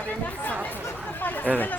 Mağaranın sağ tarafı. Evet.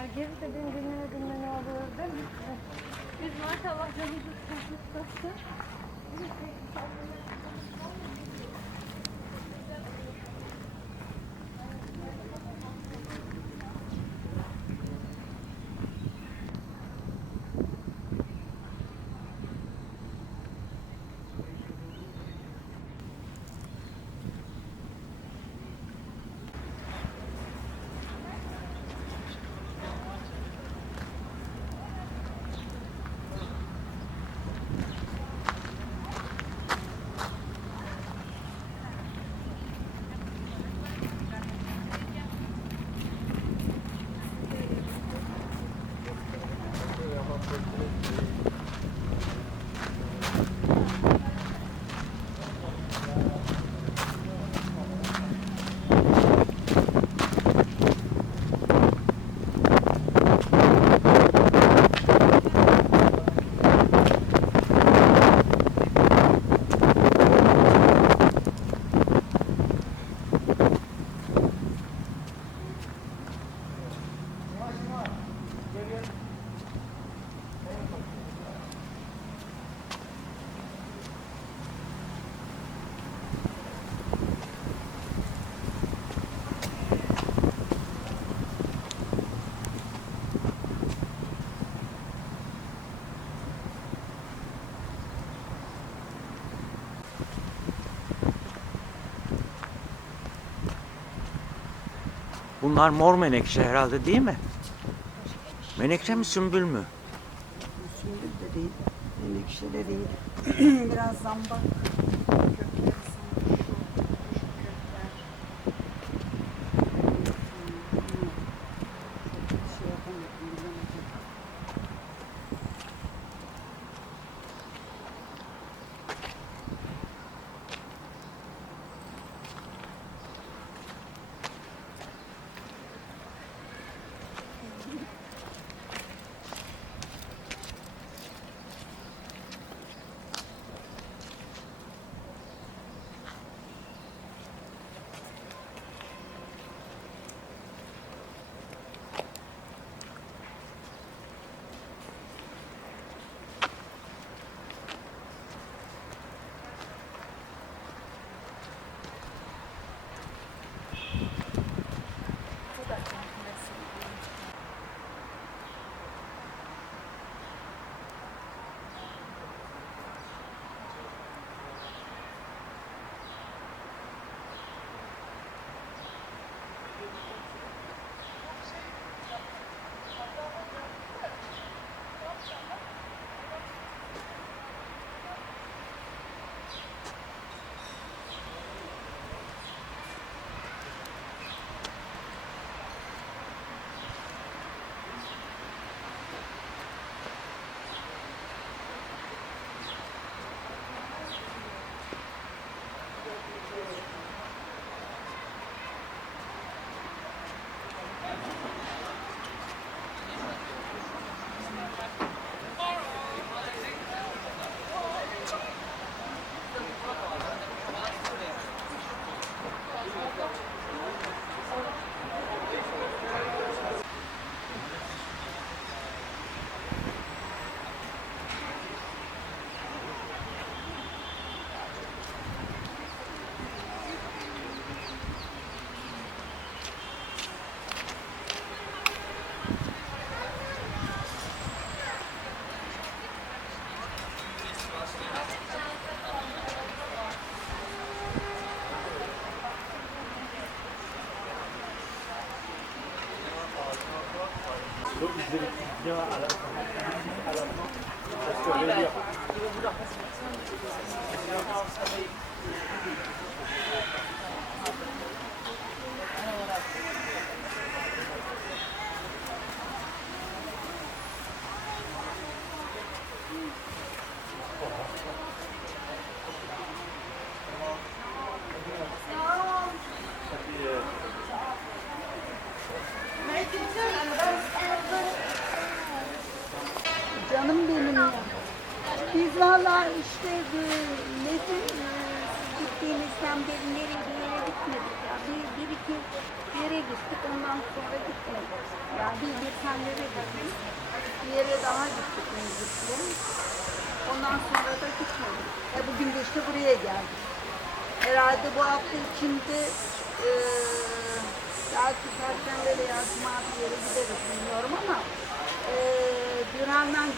Herkes de dinle ne oluyor değil mi? Biz maşallah canımızı sıkıştık. Bunlar mor menekşe herhalde değil mi? Menekşe mi sümbül mü? Sümbül de değil, menekşe de değil. Biraz zambak kökleri sanki şu kökler. Çok şey yapamadım, bilemedim. Bu da komplesi. Canım benim ya. Biz valla işte gittiğimizden beri nereye bir yere gitmedik ya. Bir iki yere gittik, ondan sonra gitmedik. Yani bir tane gittik. Bir yere daha gittik meclisle. Ondan sonra da gitmedik. Bugün de işte buraya geldik. Herhalde bu hafta içinde belki Perşembe veya Cuma bir yere gideriz bilmiyorum ama Gürhan'dan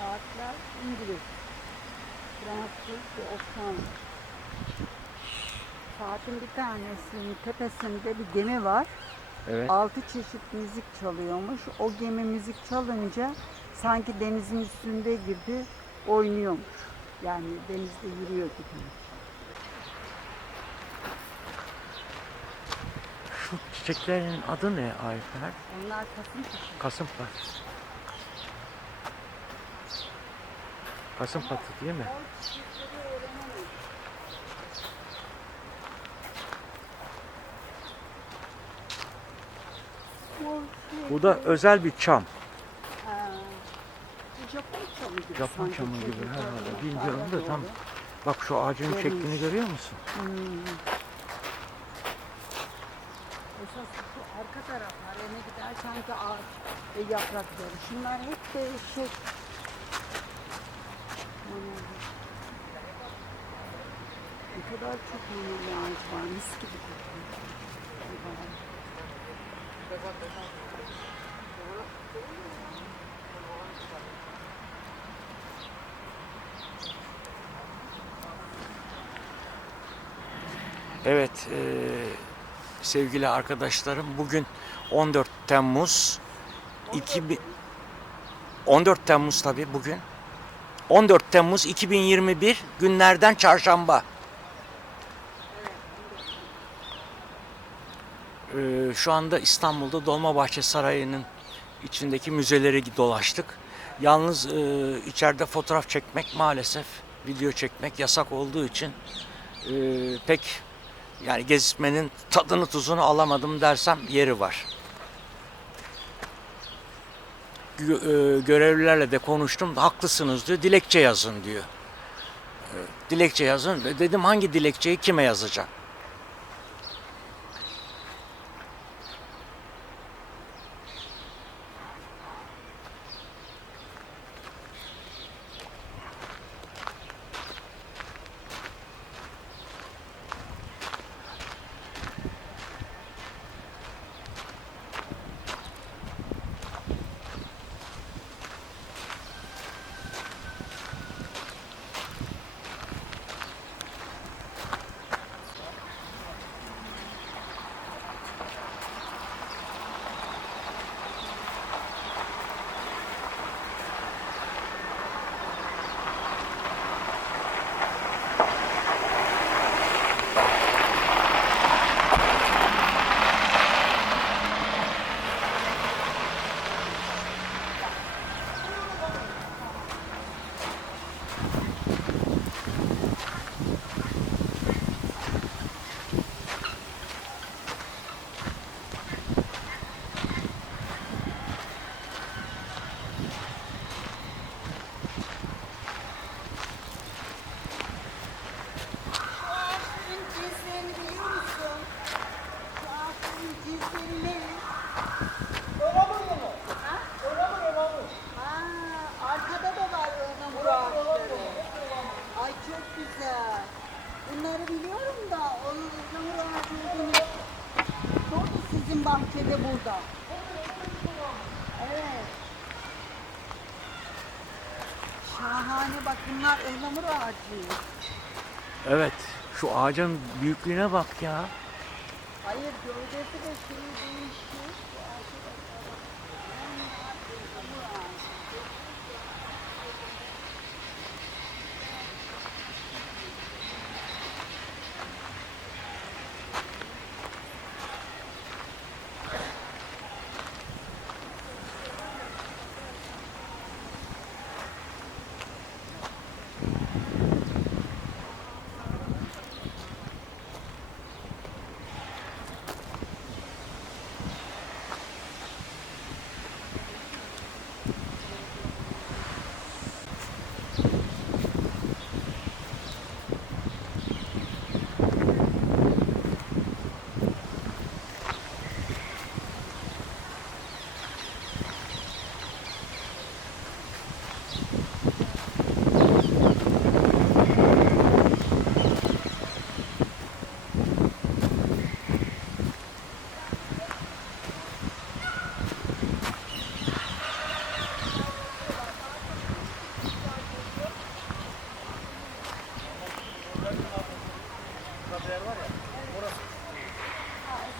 Saatler İngiliz. Fransız ve Osmanlı. Saatin bir tanesinin tepesinde bir gemi var. Evet. 6 çeşit müzik çalıyormuş. O gemi müzik çalınca sanki denizin üstünde gibi oynuyormuş. Yani denizde yürüyor gibi. Şu çiçeklerin adı ne Ayfer? Onlar kasım çiçeği. Kasımpatı. Kasımpatı değil mi? O çiçekleri öğrenemedim. Bu da özel bir çam. Bu Japon çamı gibi. Japon sanki. çamı gibi Çocuklar herhalde. da Bilmiyorum arada da tam. olur. Bak şu ağacın Görünüş. şeklini görüyor musun? Esas şu arka taraflar eve giderken ki ağaç ve yaprakları. Şunlar hep de şey. Ne kadar çok manalı ağaç var. Mis gibi kokuyor. Evet sevgili arkadaşlarım, bugün 14 Temmuz 14 Temmuz tabii bugün. 14 Temmuz 2021 günlerden çarşamba. Şu anda İstanbul'da Dolmabahçe Sarayı'nın içindeki müzeleri dolaştık. Yalnız içeride fotoğraf çekmek maalesef, video çekmek yasak olduğu için pek yani gezmenin tadını tuzunu alamadım dersem yeri var. Görevlilerle de konuştum. Haklısınız diyor. Dilekçe yazın diyor. Dilekçe yazın. Dedim hangi dilekçeyi kime yazacağım? Arkada da var ıhlamur ağaçları. Ay çok güzel. Bunları biliyorum da onun ıhlamur ağacı olduğunu doğru sizin bahçede burada. Evet. Şahane bak bunlar ıhlamur ağacı. Evet. Şu ağacın büyüklüğüne bak ya. Hayır gövdesi de değişik. Ihlamur ağacı.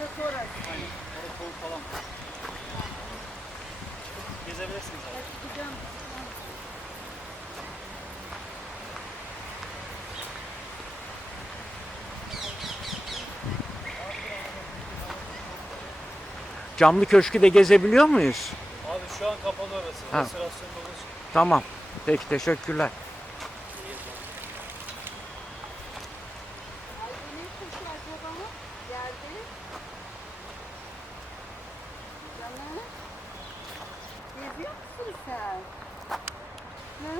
Esas orası. Orada soğuk falan. Gezebilirsiniz abi. Çıkacağım. Camlı Köşkü de gezebiliyor muyuz? Abi şu an kapalı orası. Ha. Restorasyonda olduğu için. Tamam. Peki teşekkürler. Ay bu ne kuşu acaba? Geldi. Canım. Geziyor musun sen? Hı?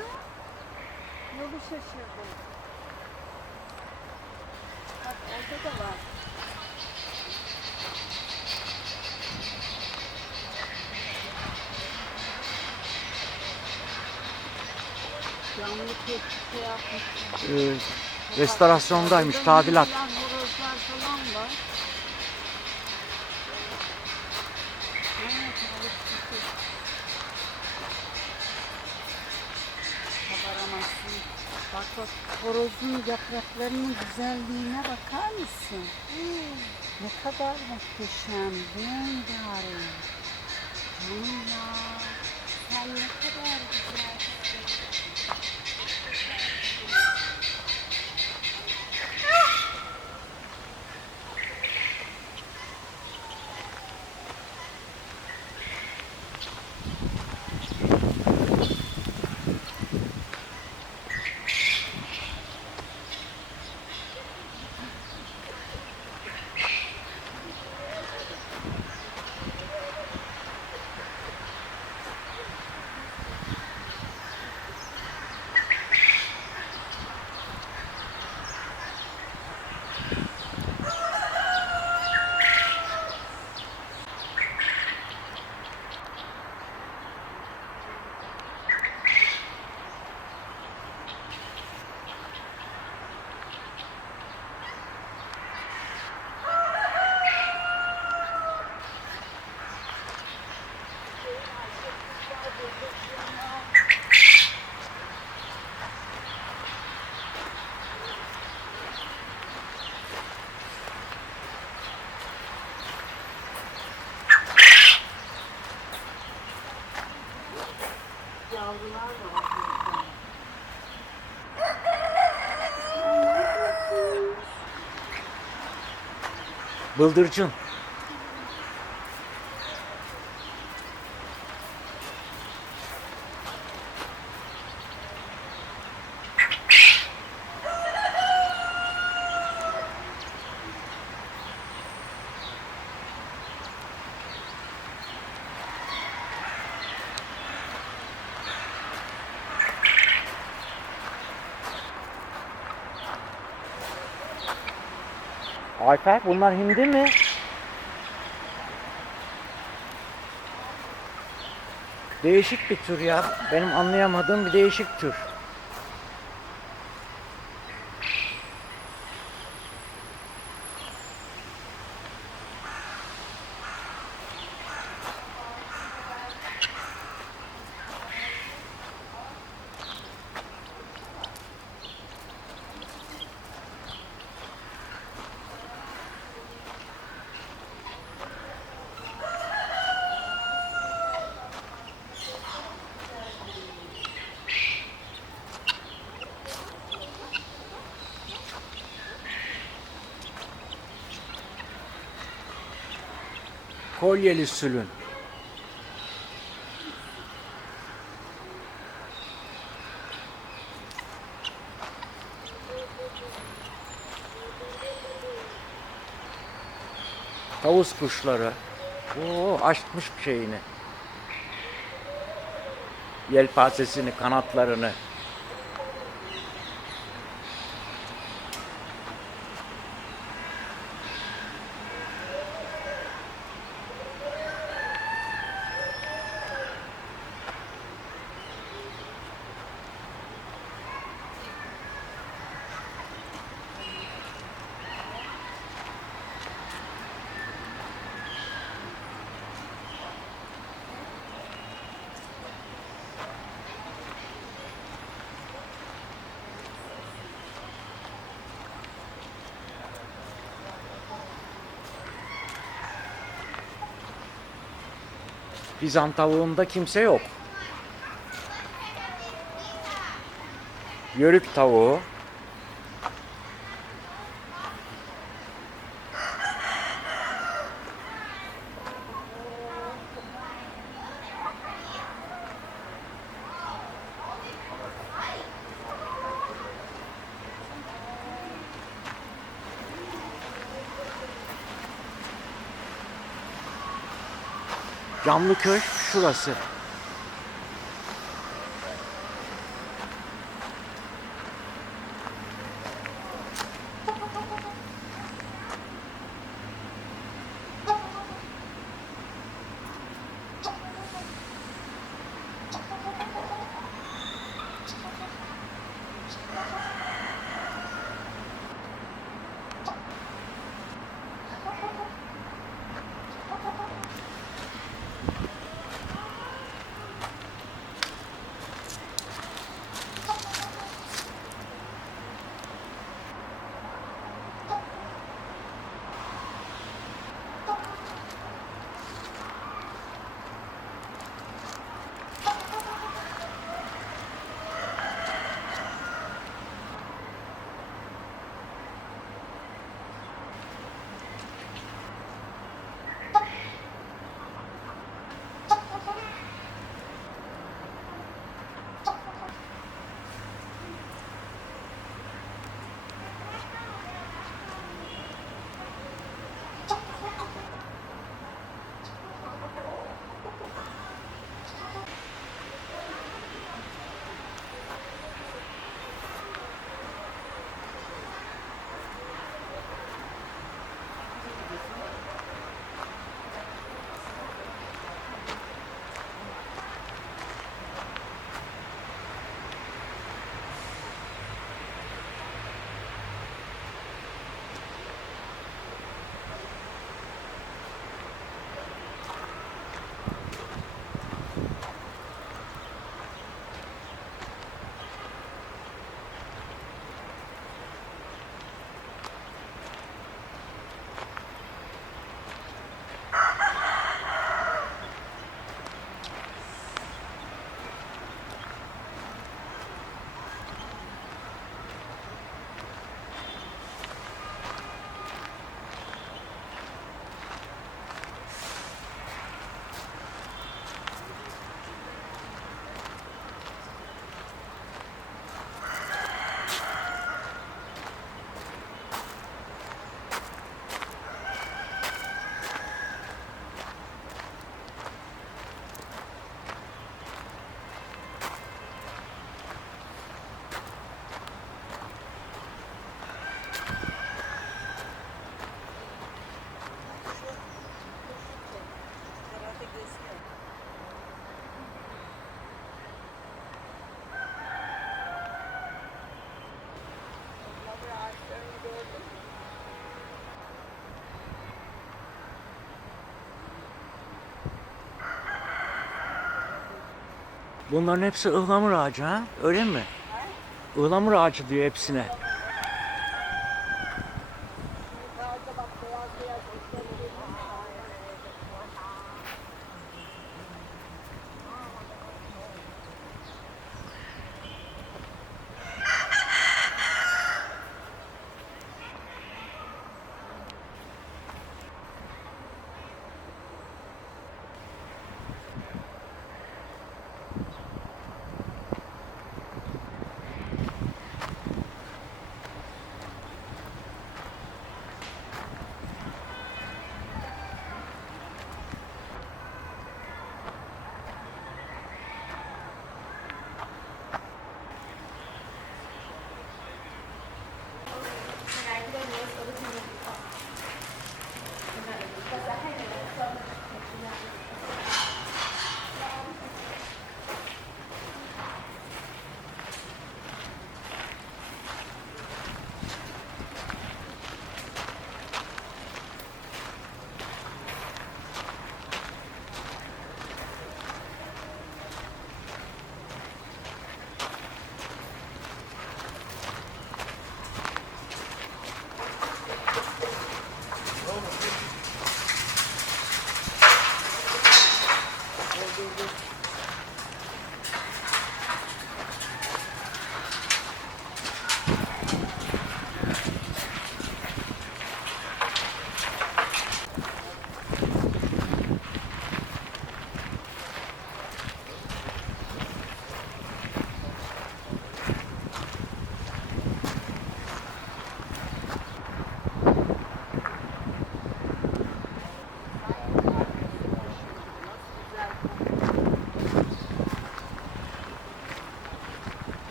Yolu şaşırdım. Bak orada da var. Canlı tek şey yapmış. Restorasyondaymış, tadilat. Horozlar falan var. Evet, evet. Kabaramazsın. Bak bak, horozun yapraklarının güzelliğine bakar mısın? Ne kadar muhteşem, rengarenk. Canım ya, sen ne kadar güzelsin. Yavrular var burada. Bıldırcın. Alper bunlar hindi mi? Değişik bir tür ya. Benim anlayamadığım bir değişik tür. Kolyeli sülün. Tavus kuşları. Oo, açmış şeyini. Yelpazesini, kanatlarını. Bizan tavuğunda kimse yok. Yörük tavuğu. Camlıköy şurası. Bunların hepsi ıhlamur ağacı ha? Öyle mi? Ihlamur ağacı diyor hepsine. Yukarıda bak beyaz beyaz otları görüyor musun?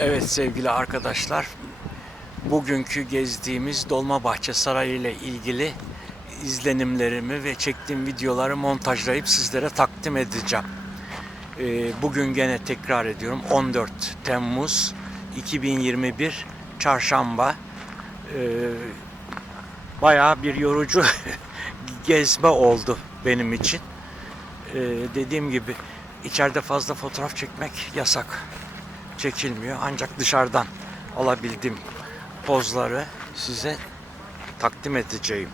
Evet sevgili arkadaşlar, bugünkü gezdiğimiz Dolmabahçe Sarayı ile ilgili izlenimlerimi ve çektiğim videoları montajlayıp sizlere takdim edeceğim. Bugün gene tekrar ediyorum, 14 Temmuz 2021 Çarşamba. Bayağı bir yorucu gezme oldu benim için. Dediğim gibi içeride fazla fotoğraf çekmek yasak. Çekilmiyor. Ancak dışarıdan alabildiğim pozları size takdim edeceğim.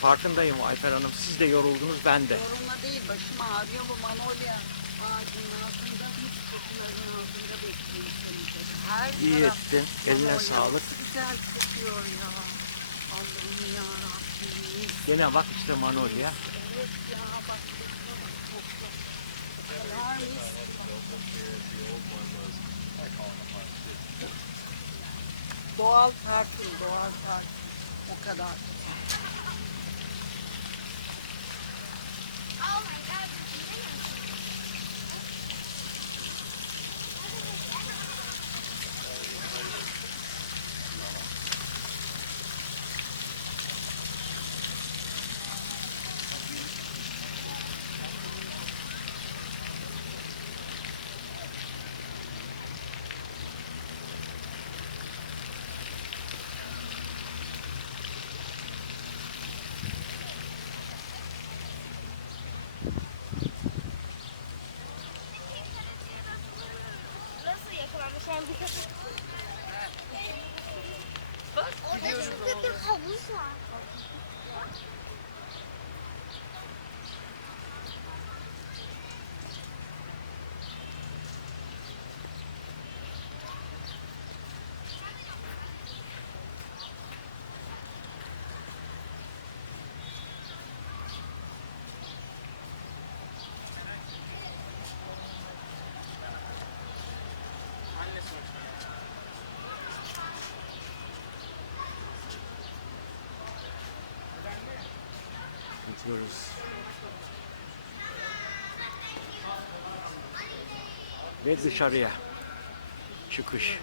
Farkındayım Ayfer Hanım. Siz de yoruldunuz, ben de. Yorulma değil, başım ağrıyor bu manolya ağacının altında, hiç kokuların altında bekliyorum seni. Her İyi taraf ettin. Eline manolya. sağlık. Nasıl güzel kokuyor ya. Allah'ım yarabbim. Gene bak işte manolya. Evet ya, bak kokuyor. Doğal parfüm, doğal parfüm. O kadar. Nasıl yakalanmışlar dikkat et. Orada küçük bir havuz var. Gidiyoruz. Ve dışarıya çıkış.